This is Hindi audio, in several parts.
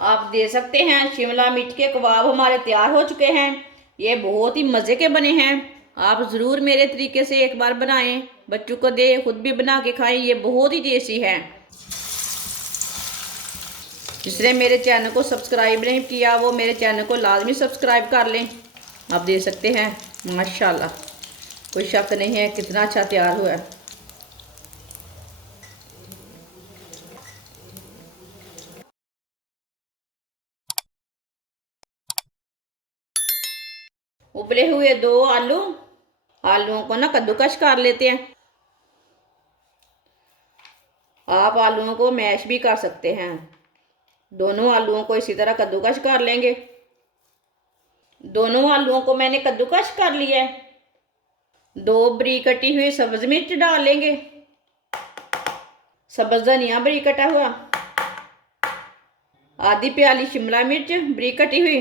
आप दे सकते हैं शिमला मिर्च के कबाब हमारे तैयार हो चुके हैं। ये बहुत ही मज़े के बने हैं। आप ज़रूर मेरे तरीके से एक बार बनाएं, बच्चों को दें, खुद भी बना के खाएं। ये बहुत ही टेस्टी है। जिसने मेरे चैनल को सब्सक्राइब नहीं किया वो मेरे चैनल को लाजमी सब्सक्राइब कर लें। आप दे सकते हैं माशाल्लाह, कोई शक नहीं है कितना अच्छा तैयार हुआ है। उबले हुए 2 आलूओं को ना कद्दूकश कर लेते हैं। आप आलूओं को मैश भी कर सकते हैं। दोनों आलूओं को इसी तरह कद्दूकश कर लेंगे। दोनों आलूओं को मैंने कद्दूकश कर लिया है। 2 बारीक कटी हुई सब्ज मिर्च डाल लेंगे। सब्ज धनिया बारीक कटा हुआ। आधी प्याली शिमला मिर्च बारीक कटी हुई।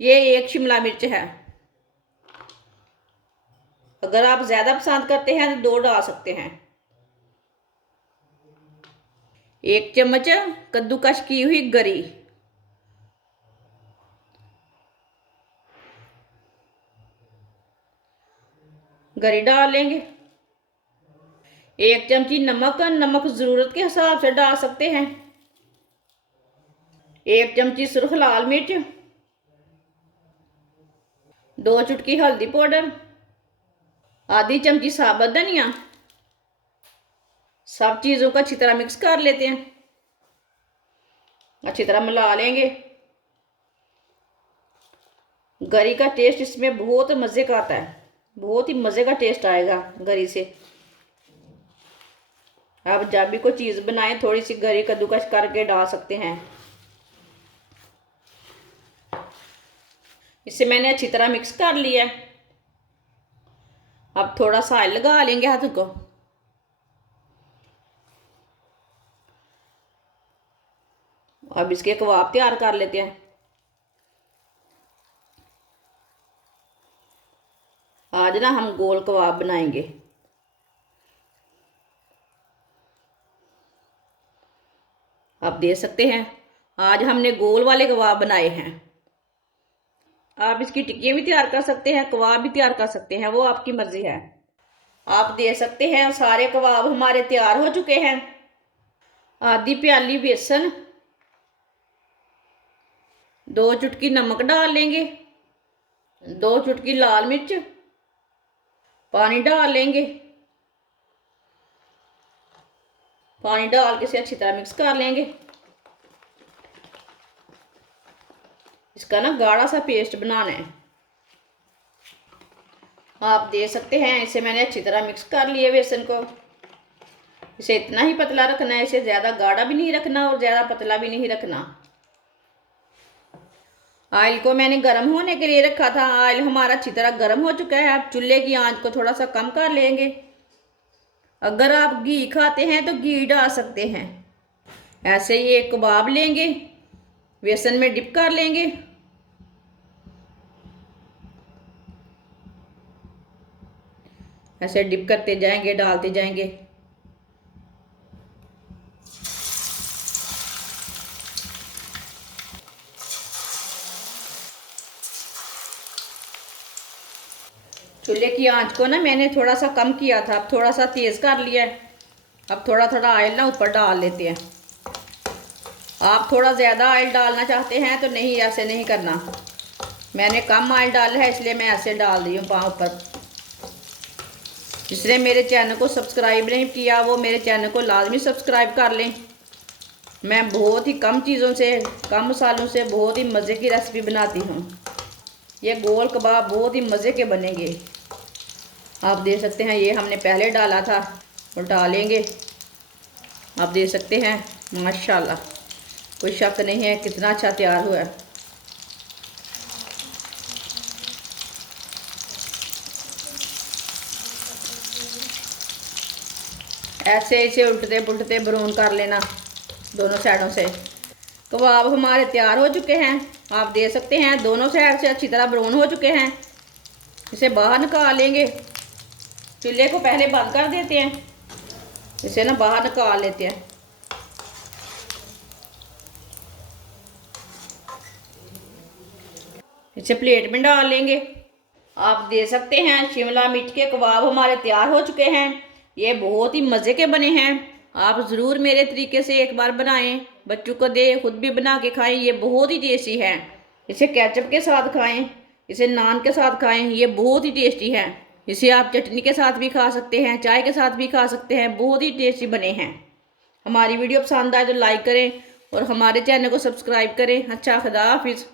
ये 1 शिमला मिर्च है। अगर आप ज़्यादा पसंद करते हैं तो 2 डाल सकते हैं। 1 चम्मच कद्दूकश की हुई गरी। गरी डाल लेंगे। 1 चमची नमक, नमक ज़रूरत के हिसाब से डाल सकते हैं। 1 चमची सुर्ख लाल मिर्च। 2 चुटकी हल्दी पाउडर। आधी चमची साबुत धनिया। सब चीज़ों को अच्छी तरह मिक्स कर लेते हैं। अच्छी तरह मिला लेंगे। गरी का टेस्ट इसमें बहुत मज़े का आता है। बहुत ही मज़े का टेस्ट आएगा गरी से। आप जब भी कोई चीज़ बनाएं थोड़ी सी गरी कद्दूकश करके डाल सकते हैं। इसे मैंने अच्छी तरह मिक्स कर लिया है। अब थोड़ा सा ऑयल लगा लेंगे हाथ को। अब इसके कबाब तैयार कर लेते हैं। आज ना हम गोल कबाब बनाएंगे। आप देख सकते हैं आज हमने गोल वाले कबाब बनाए हैं। आप इसकी टिक्कियाँ भी तैयार कर सकते हैं, कबाब भी तैयार कर सकते हैं, वो आपकी मर्जी है। आप देख सकते हैं सारे कबाब हमारे तैयार हो चुके हैं। आधी प्याली बेसन, 2 चुटकी नमक डाल लेंगे। 2 चुटकी लाल मिर्च। पानी डाल लेंगे। पानी डाल के इसे अच्छी तरह मिक्स कर लेंगे। इसका ना गाढ़ा सा पेस्ट बनाना है। आप देख सकते हैं इसे मैंने अच्छी तरह मिक्स कर लिया बेसन को। इसे इतना ही पतला रखना है, इसे ज़्यादा गाढ़ा भी नहीं रखना और ज़्यादा पतला भी नहीं रखना। ऑयल को मैंने गर्म होने के लिए रखा था। ऑयल हमारा अच्छी तरह गर्म हो चुका है। अब चूल्हे की आंच को थोड़ा सा कम कर लेंगे। अगर आप घी खाते हैं तो घी डाल सकते हैं। ऐसे ही एक कबाब लेंगे, बेसन में डिप कर लेंगे। ऐसे डिप करते जाएंगे, डालते जाएंगे। चूल्हे की आंच को ना मैंने थोड़ा सा कम किया था, अब थोड़ा सा तेज़ कर लिया है। अब थोड़ा थोड़ा ऑयल ना ऊपर डाल लेते हैं। आप थोड़ा ज़्यादा ऑयल डालना चाहते हैं तो नहीं, ऐसे नहीं करना। मैंने कम ऑयल डाला है इसलिए मैं ऐसे डाल दी हूँ पाँव पर। जिसने मेरे चैनल को सब्सक्राइब नहीं किया वो मेरे चैनल को लाजमी सब्सक्राइब कर लें। मैं बहुत ही कम चीज़ों से, कम मसालों से बहुत ही मज़े की रेसिपी बनाती हूँ। ये गोल कबाब बहुत ही मज़े के बनेंगे। आप देख सकते हैं ये हमने पहले डाला था और डालेंगे। आप देख सकते हैं माशाल्लाह, कोई शक नहीं है कितना अच्छा तैयार हुआ है। ऐसे इसे उल्टते पुल्टते ब्राउन कर लेना दोनों साइडों से। कबाब हमारे तैयार हो चुके हैं। आप देख सकते हैं दोनों साइड से अच्छी तरह ब्राउन हो चुके हैं। इसे बाहर निकाल लेंगे। चूल्हे को पहले बंद कर देते हैं। इसे ना बाहर निकाल लेते हैं। इसे प्लेट में डाल लेंगे। आप दे सकते हैं शिमला मिर्च के कबाब हमारे तैयार हो चुके हैं। ये बहुत ही मज़े के बने हैं। आप ज़रूर मेरे तरीके से एक बार बनाएं, बच्चों को दे, खुद भी बना के खाएं। ये बहुत ही टेस्टी है। इसे केचप के साथ खाएं, इसे नान के साथ खाएं, ये बहुत ही टेस्टी है। इसे आप चटनी के साथ भी खा सकते हैं, चाय के साथ भी खा सकते हैं। बहुत ही टेस्टी बने हैं। हमारी वीडियो पसंद आए तो लाइक करें और हमारे चैनल को सब्सक्राइब करें। अच्छा, खुदा हाफिज़।